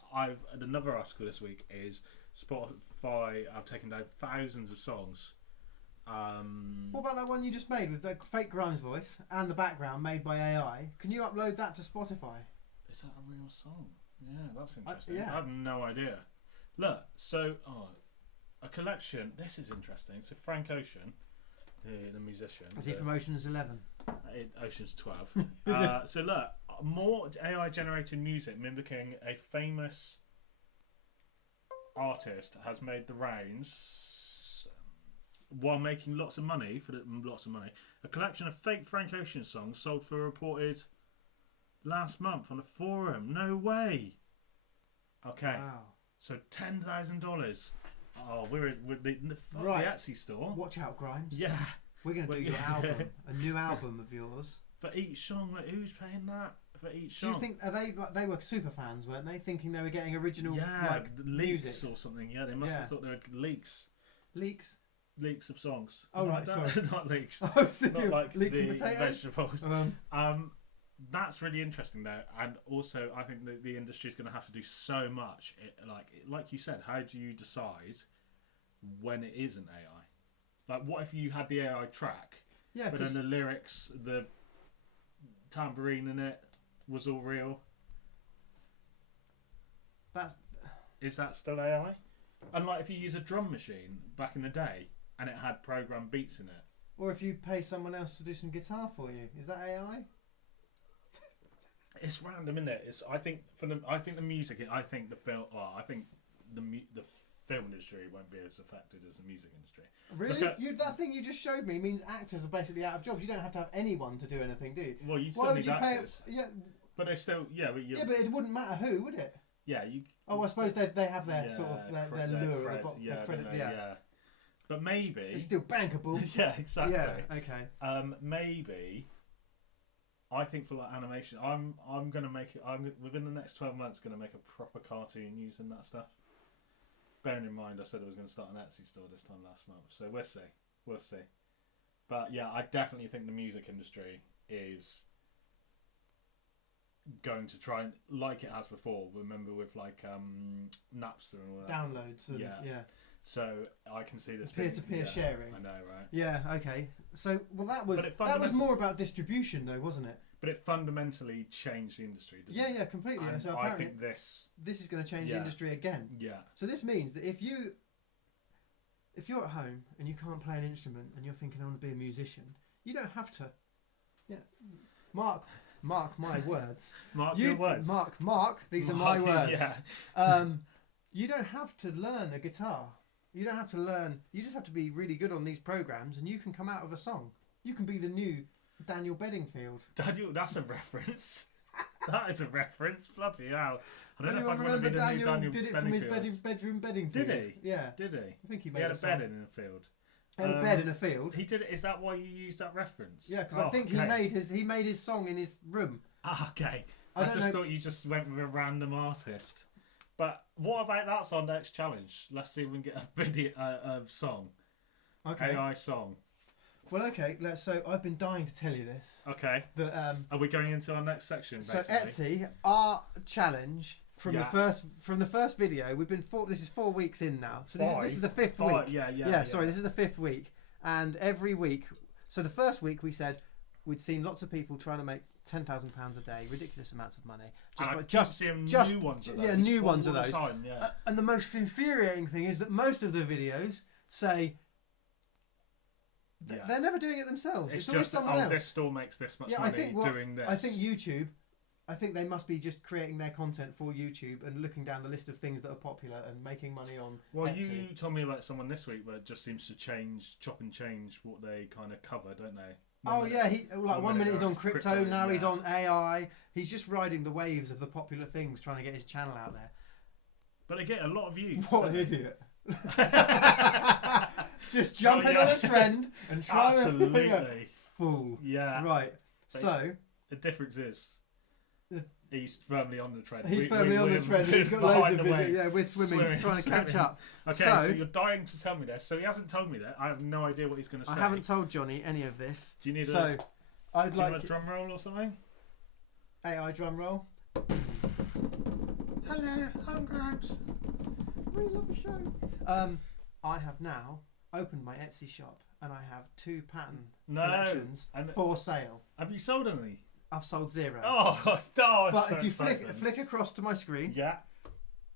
another article this week is Spotify have taken down thousands of songs. What about that one you just made with the fake Grimes voice and the background made by AI? Can you upload that to Spotify? Is that a real song? Yeah, that's interesting. yeah. I have no idea. Look, so a collection. This is interesting. So Frank Ocean, the musician. I see from Ocean's 11. Ocean's 12. So look, more AI generated music mimicking a famous artist has made the rounds. while making lots of money a collection of fake Frank Ocean songs sold for reported last month on a forum. No way. Okay. Wow. So $10,000. Oh, we're the Right. Etsy store. Watch out, Grimes. Yeah. We're going to do your album, a new album of yours. For each song, like, who's paying that for each Do song? you think they were super fans, weren't they? Thinking they were getting original like leaks music or something? Yeah, they must have thought they were leaks leaks. of songs. Oh, Not right, that, sorry. Not leaks. I was thinking Not like leeks the and potatoes. vegetables. Um, That's really interesting though, and also I think that the industry is going to have to do so much. Like you said, how do you decide when it isn't AI? Like, what if you had the AI track, yeah, but then the lyrics, the tambourine in it was all real? Is that still AI? And like, if you use a drum machine back in the day and it had programmed beats in it, or if you pay someone else to do some guitar for you, is that AI? it's random, isn't it? I think the music. I think the film. Well, I think the film industry won't be as affected as the music industry. Really? That thing you just showed me means actors are basically out of jobs. You don't have to have anyone to do anything, do you? Well, you Why still would need you pay? actors. Yeah, But they still, but it wouldn't matter who, would it? Yeah, you. Oh, I suppose they have their sort of their lure at the cred, bottom. yeah, Their credit, I don't know, yeah. But maybe it's still bankable. yeah, exactly. Yeah, okay. Maybe. I think for like animation, I'm gonna make it. I'm within the next 12 months gonna make a proper cartoon using that stuff. Bearing in mind, I said I was going to start an Etsy store this time last month, so we'll see. But yeah, I definitely think the music industry is going to try and, like it has before. Remember with like Napster and all that. Downloads and yeah. So I can see this Peer-to-peer sharing. I know, right? Yeah. Okay. So that was more about distribution, though, wasn't it? But it fundamentally changed the industry, didn't it? Yeah, completely. And so I apparently think this is going to change the industry again. Yeah. So this means that if you're at home and you can't play an instrument and you're thinking I want to be a musician, you don't have to. Yeah. Mark my words. Mark your words. Mark. These are my words. Yeah. You don't have to learn a guitar. You don't have to learn. You just have to be really good on these programs, and you can come out with a song. You can be the new Daniel Bedingfield. That's a reference. That is a reference. Bloody hell! I don't know if I remember want to be the new Daniel did it from his bedroom Bedingfield. Did he? Yeah. Did he? I think he He had a bed song. in a field. He had a bed in a field. He did it. Is that why you used that reference? Yeah, because I think he made his song in his room. Ah, okay. I just thought you just went with a random artist. But what about that's our next challenge? Let's see if we can get a video, a song. Okay. AI song. Well, okay. So I've been dying to tell you this. Okay. That are we going into our next section? Basically? So Etsy, our challenge from the first video, we've been this is 4 weeks in now. So this is the fifth week. Yeah. Sorry, this is the fifth week, and every week. So the first week we said we'd seen lots of people trying to make £10,000 a day, ridiculous amounts of money. Just new ones of those. Yeah, new ones of those. Time, yeah. And the most infuriating thing is that most of the videos say they're never doing it themselves. It's always someone else. This store makes this much money doing this. I think YouTube. I think they must be just creating their content for YouTube and looking down the list of things that are popular and making money on. Well, Etsy. you told me about someone this week that just seems to chop and change what they kind of cover, don't they? One minute he's on crypto, now he's yeah. on AI. He's just riding the waves of the popular things, trying to get his channel out there. But they get a lot of views. What an idiot! Just jumping on a trend and trying Absolutely. Fool. Yeah. Right. But so the difference is he's firmly on the trend. He's firmly on the trend. He's got loads of videos. Yeah, we're swimming, trying to catch up. Okay, so you're dying to tell me this. So he hasn't told me that. I have no idea what he's going to say. I haven't told Jonny any of this. Do you need a drum roll or something? AI drum roll. Hello, I'm Grimes. Really love the show. I have now opened my Etsy shop and I have 2 pattern collections for sale. Have you sold any? I've sold 0. Oh, but if you flick across to my screen. Yeah.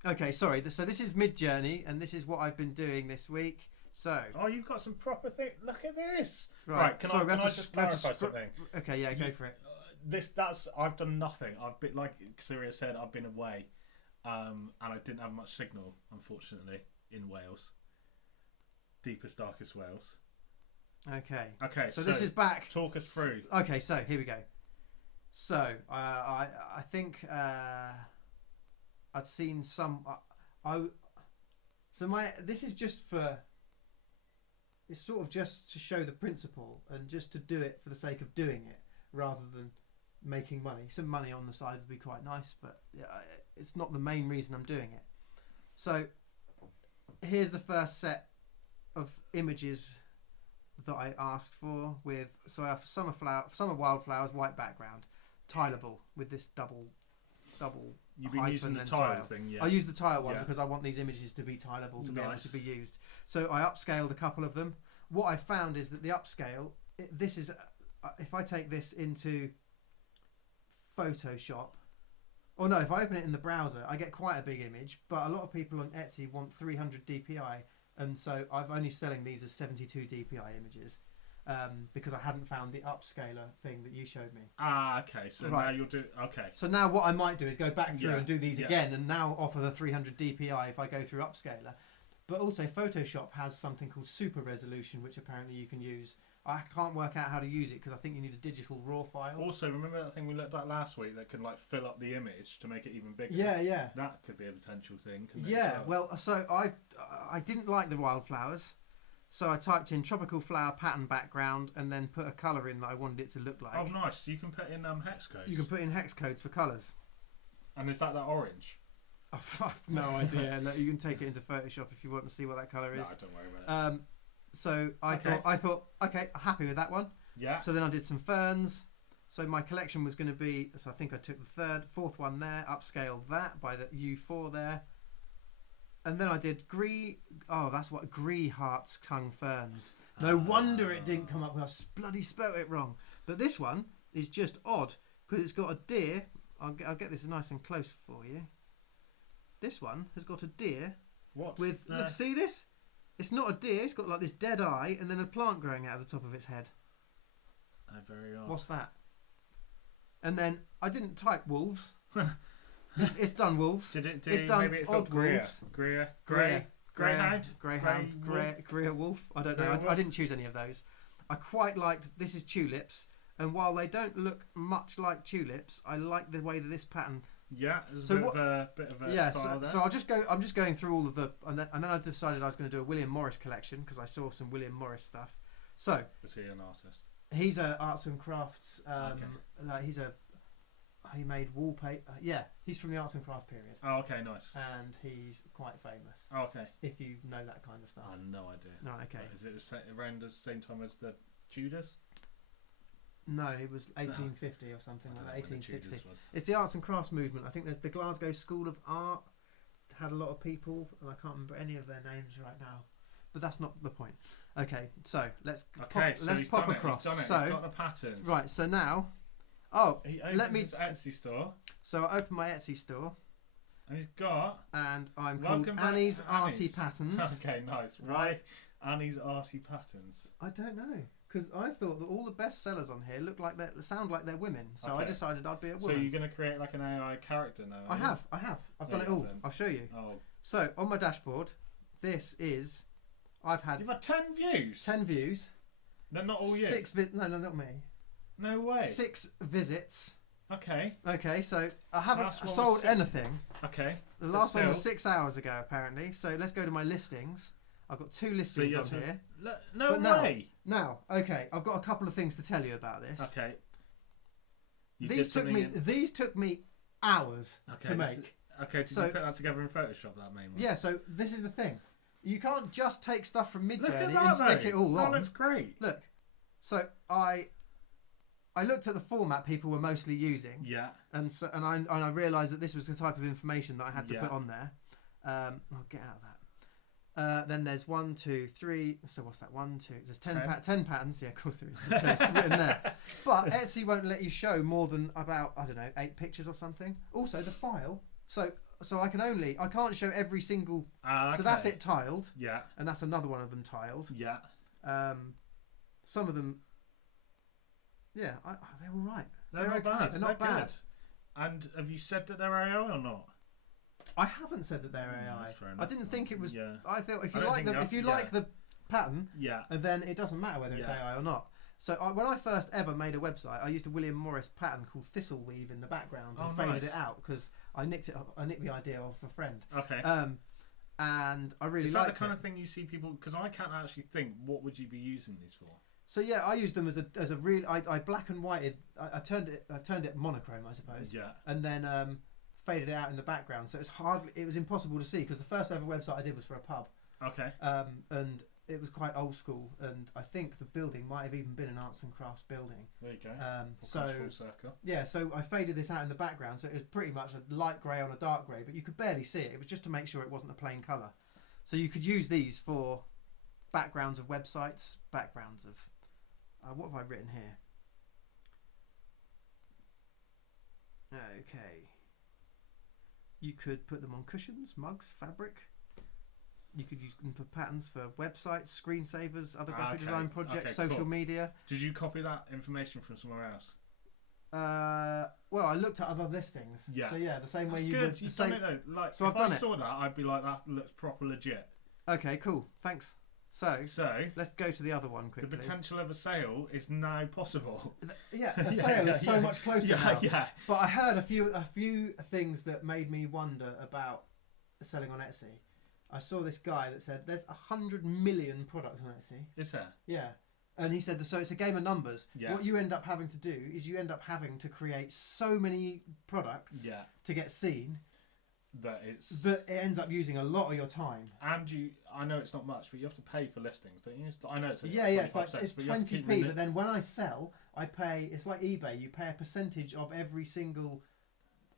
Okay, sorry. So this is Midjourney, and this is what I've been doing this week. So. Oh, you've got some proper thing. Look at this. Right. Can I just clarify something? Okay. Yeah. Go for it. I've done nothing. I've been, like Syria said, I've been away, and I didn't have much signal, unfortunately, in Wales. Deepest, darkest Wales. Okay. Okay, So this is back. Talk us through. Okay, so here we go. So I think I'd seen some. This is just for. It's sort of just to show the principle and just to do it for the sake of doing it rather than making money. Some money on the side would be quite nice, but it's not the main reason I'm doing it. So here's the first set of images that I asked for with. So I have summer wildflowers, white background, tileable with this double. You've been hyphen using the and tile thing, yeah. I use the tile one Yeah. because I want these images to be tileable to be able Nice. to be used. So I upscaled a couple of them. What I found is that the upscale, this is, if I take this into Photoshop, or no, if I open it in the browser, I get quite a big image, but a lot of people on Etsy want 300 DPI, and so I'm only selling these as 72 DPI images. Because I hadn't found the upscaler thing that you showed me. Ah, okay. So Right. now you'll do. Okay. So now what I might do is go back through Yeah, and do these yeah. again, and now offer the 300 DPI if I go through Upscaler. But also Photoshop has something called super resolution, which apparently you can use. I can't work out how to use it because I think you need a digital raw file. Also, remember that thing we looked at last week that can like fill up the image to make it even bigger? Yeah. That could be a potential thing. Couldn't it, Yeah, as well? well, so I didn't like the wildflowers, so I typed in tropical flower pattern background and then put a colour in that I wanted it to look like. Oh, nice. You can put in hex codes. You can put in hex codes for colours. And is that orange? I've no idea. Look, you can take it into Photoshop if you want to see what that colour is. No, don't worry about it. So I thought, okay, happy with that one. Yeah. So then I did some ferns. So my collection was going to be, so I think I took the fourth one there, upscaled that by the U4 there. And then I did Gree Heart's Tongue Ferns. No wonder it didn't come up. I bloody spelt it wrong. But this one is just odd because it's got a deer. I'll get this nice and close for you. This one has got a deer What? with, look, see this? It's not a deer. It's got like this dead eye and then a plant growing out of the top of its head. Very odd. What's that? And then I didn't type wolves. It's done wolves. Did it do? It's done Maybe it felt odd wolves. Greyhound. Greyhound. Greer wolf. I don't know. Greer I wolf. didn't choose any of those. I quite liked. This is tulips, and while they don't look much like tulips, I like the way that this pattern. Yeah, there's So a bit of a Yeah. style there. So I'll just go. I'm just going through all of the, and then I decided I was going to do a William Morris collection because I saw some William Morris stuff. So Is he an artist? he's a arts and crafts. Okay. Like he made wallpaper. Yeah, he's from the arts and crafts period, Oh, okay, nice. and he's quite famous. Oh, okay. If you know that kind of stuff. I had no idea. No, okay. Is it around the same time as the Tudors? No, it was 1850 or something I like don't know that. when the 1860. Tudors was. It's the arts and crafts movement. I think there's the Glasgow School of Art had a lot of people, and I can't remember any of their names right now. But that's not the point. Okay, so let's He's pop done it, across. He's done it. So He's got the patterns. right, so now, oh, He let me. his Etsy store, So I open my Etsy store, and he's got. and I'm Welcome called back, Annie's Arty Annie's. Patterns. Okay, nice. Right. Annie's Arty Patterns. I don't know, because I thought that all the best sellers on here sound like they're women. So I Okay. decided I'd be a So woman. you're going to create like an AI character now? I are you? have. I've done Yeah, it all. then. I'll show you. Oh, So on my dashboard, I've had you've had 10 views. 10 views. They're not all you. No, not me. No way. 6 visits. Okay. Okay, so I haven't Last one was sold 6. anything. Okay. The last one was still- 6 hours ago, apparently. So let's go to my listings. I've got 2 listings you on have to- here. No But now- way. Now, okay, I've got a couple of things to tell you about this. Okay. You These did something these took me hours Okay, to this make. is- Okay, did So- you put that together in Photoshop, that main one? Yeah, so this is the thing. You can't just take stuff from Look at Midjourney that, and stick though. it all That on. looks great. Look, so I looked at the format people were mostly using, Yeah. and I realised that this was the type of information that I had to Yeah. put on there. I'll get out of that. Then there's 1, 2, 3. So what's that? 1, 2. There's 10, 10 patterns. Yeah, of course there is. It's written there. But Etsy won't let you show more than about 8 pictures or something. Also the file. So I can't show every single. So that's Okay. it tiled, Yeah. and that's another one of them tiled. Yeah. Some of them. Yeah, they're all right. They're not okay. bad. They're not bad. Good. And have you said that they're AI or not? I haven't said that they're AI. That's fair I enough. didn't think it was. Yeah. I thought if I you don't like think the I've- if you yeah. like pattern, Yeah. and then it doesn't matter whether it's Yeah. AI or not. So when I first ever made a website, I used a William Morris pattern called Thistle Weave in the background and faded nice. it out because I nicked the idea off a friend. Okay. And I really Is that liked the kind it. of thing you see people? Because I can't actually think. What would you be using these for? So yeah, I used them as a real. I black and whited. I turned it monochrome, I suppose. Yeah. And then faded it out in the background, so it was impossible to see because the first ever website I did was for a pub. Okay. And it was quite old school, and I think the building might have even been an arts and crafts building. There you go. So full circle. yeah, so I faded this out in the background, so it was pretty much a light grey on a dark grey, but you could barely see it. It was just to make sure it wasn't a plain colour. So you could use these for backgrounds of websites, backgrounds of what have I written here? Okay. You could put them on cushions, mugs, fabric. You could use them for patterns for websites, screensavers, other graphic design projects, social media. Did you copy that information from somewhere else? Well, I looked at other listings. Yeah. So yeah, the same That's way you good. would. You've done it though. Like, So if I've done I it. saw that, I'd be like, that looks proper legit. Okay, cool. Thanks. So So let's go to the other one quickly. the potential of a sale is now possible. Yeah, the sale is so much closer Yeah, now. yeah. But I heard a few things that made me wonder about selling on Etsy. I saw this guy that said there's 100 million products on Etsy. Is there? Yeah. And he said, so it's a game of numbers. Yeah. What you end up having to do is you end up having to create so many products to get seen That it's. that it ends up using a lot of your time. And I know it's not much, but you have to pay for listings, don't you? I know it's It's like 25 it's but you have to keep 20p, but then when I sell, I pay. It's like eBay. You pay a percentage of every single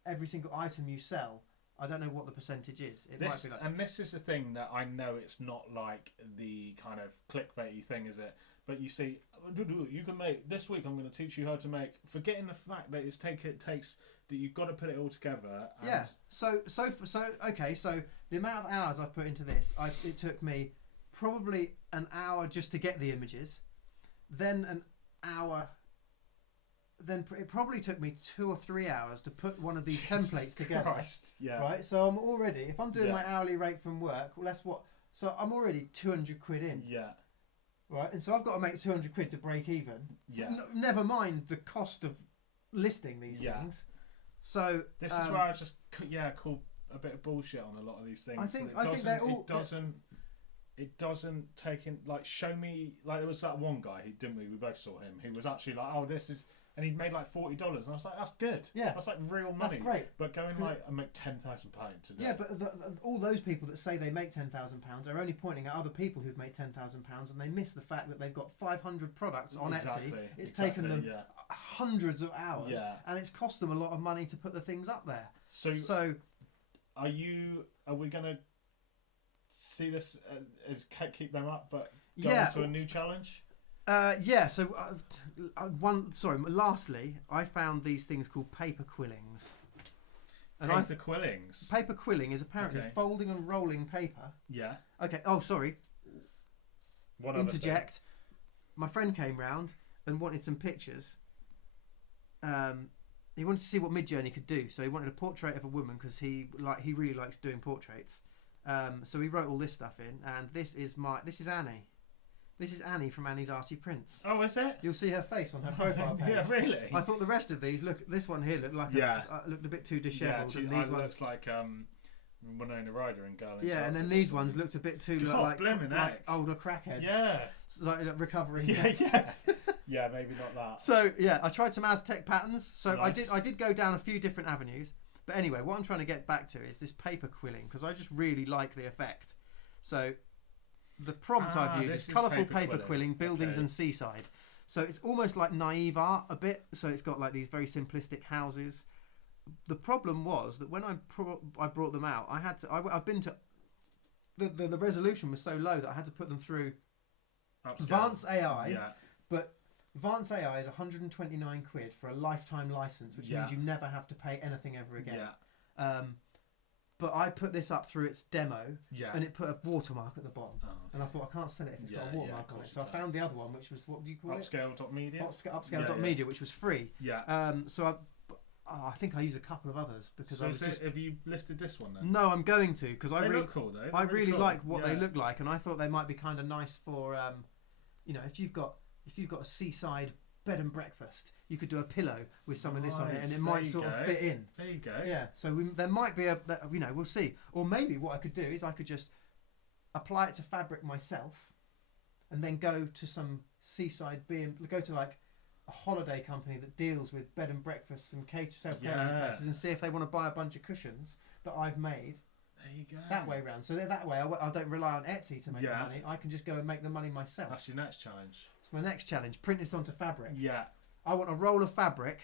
item you sell. I don't know what the percentage is. It might be like. And this is the thing that I know it's not like the kind of clickbaity thing, is it? But you see, you can make this week. I'm going to teach you how to make. Forgetting the fact that it takes that you've got to put it all together. And Yeah. So okay. So the amount of hours I've put into this, it took me probably an hour just to get the images, then an hour. Then it probably took me 2 or 3 hours to put one of these templates together. Christ, yeah. Right. So I'm already, if I'm doing my hourly rate from work, well, that's what. So I'm already 200 quid in. Yeah. Right. And so I've got to make 200 quid to break even. Yeah. Never mind the cost of listing these things. So this is where I just call a bit of bullshit on a lot of these things. I think they're all. It doesn't take in, like, show me, like, there was that one guy we both saw him, who was actually like, oh, this is, and he'd made like $40, and I was like, that's good. Yeah. That's like real money. That's great. But going like, I make £10,000 today. Yeah, but all those people that say they make £10,000 are only pointing at other people who've made £10,000, and they miss the fact that they've got 500 products on Etsy. It's taken them hundreds of hours, and it's cost them a lot of money to put the things up there. So are we going to see this as keep them up, but go into a new challenge? Lastly, I found these things called paper quillings. And Quillings? Paper quilling is apparently folding and rolling paper. Yeah. Okay, oh, sorry. What Interject. My friend came round and wanted some pictures. He wanted to see what Midjourney could do, so he wanted a portrait of a woman because he really likes doing portraits. So he wrote all this stuff in, and this is Annie. This is Annie from Annie's Arty Prints. Oh, is it? You'll see her face on her profile page. Yeah, really? I thought the rest of these this one here looked like looked a bit too dishevelled, and these ones looks like Winona Ryder and Girl. And then these ones looked a bit too like older crackheads. Yeah, like recovering. Yeah, maybe not that. So yeah, I tried some Aztec patterns. So nice. I did go down a few different avenues. But anyway, what I'm trying to get back to is this paper quilling, because I just really like the effect. So the prompt I've used is colourful paper quilling, buildings and seaside. So it's almost like naive art a bit. So it's got like these very simplistic houses. The problem was that when I brought them out, I've been to the resolution was so low that I had to put them through VanceAI. Yeah. But VanceAI is 129 quid for a lifetime license, which means you never have to pay anything ever again. Yeah. But I put this up through its demo, and it put a watermark at the bottom. Oh, okay. And I thought, I can't sell it if it's got a watermark on it. So I found the other one, which was, what do you call Upscale.media? it? Upscale.media, which was free. Yeah. So I think I use a couple of others because I was just. Have you listed this one then? No, I'm going to because I They really, look cool though. I They're really cool. like what they Yeah. look like, and I thought they might be kind of nice for, if you've got a seaside bed and breakfast, you could do a pillow with some of this on it, and Nice, it might there you sort of go. fit in. There you go. Yeah, so there might be we'll see. Or maybe what I could do is I could just apply it to fabric myself, and then go to some seaside go to like a holiday company that deals with bed and breakfasts and self-catering places, and see if they want to buy a bunch of cushions that I've made. There you go. That way round. So that way I don't rely on Etsy to make the money. I can just go and make the money myself. That's your next challenge. It's my next challenge. Print this onto fabric. Yeah. I want a roll of fabric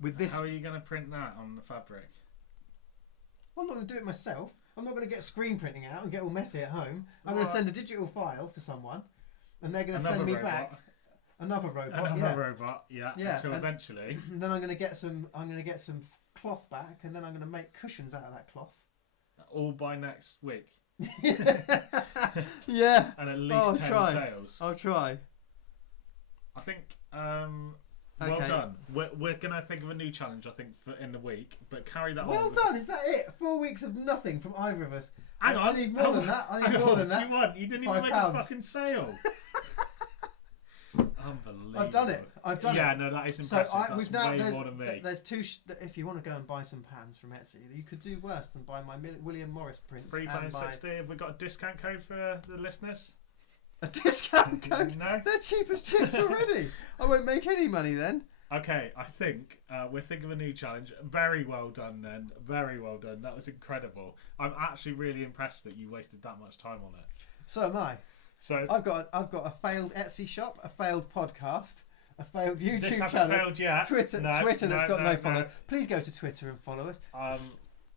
with this. How are you going to print that on the fabric? I'm not going to do it myself. I'm not going to get screen printing out and get all messy at home. I'm going to send a digital file to someone, and they're going to send me back another robot. Yeah. Yeah, Until and eventually. And then I'm going to get some cloth back, and then I'm going to make cushions out of that cloth. All by next week. Yeah. And at least 10 sales. I'll try. I think. Well Okay. done. We're gonna think of a new challenge. I think in the week, but carry that on. Well done. Is that it? 4 weeks of nothing from either of us. Hang on. I need more than that. I need more than that. What do you want? You didn't even make £5. a fucking sale. Unbelievable. I've done it. Yeah, no, that is impressive. we've That's now, way more than me. There's two. If you want to go and buy some pans from Etsy, you could do worse than buy my William Morris prints. £3.60. Have we got a discount code for the listeners? A discount code? No. They're cheap as chips already. I won't make any money then. Okay, I think we're thinking of a new challenge. Very well done, then. Very well done. That was incredible. I'm actually really impressed that you wasted that much time on it. So am I. So I've got a failed Etsy shop, a failed podcast, a failed YouTube this hasn't channel, failed yet. Twitter that's got no follow. No. Please go to Twitter and follow us.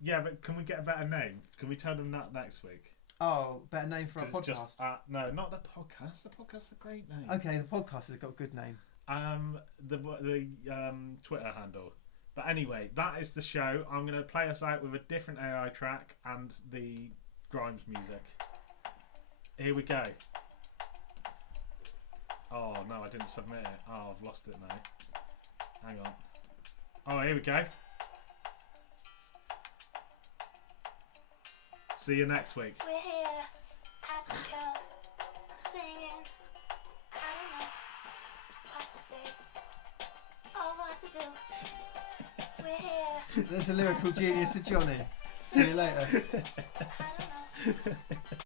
Yeah, but can we get a better name? Can we tell them that next week? Oh, better name for our 'Cause it's podcast. just, no, not the podcast. The podcast's a great name. Okay, the podcast has got a good name. The Twitter handle. But anyway, that is the show. I'm going to play us out with a different AI track and the Grimes music. Here we go. Oh no, I didn't submit it. Oh, I've lost it now. Hang on. Oh, here we go. See you next week. We're here at the show, singing. I don't know what to say or what to do. We're here. There's a lyrical genius to Jonny. See you later. I don't know.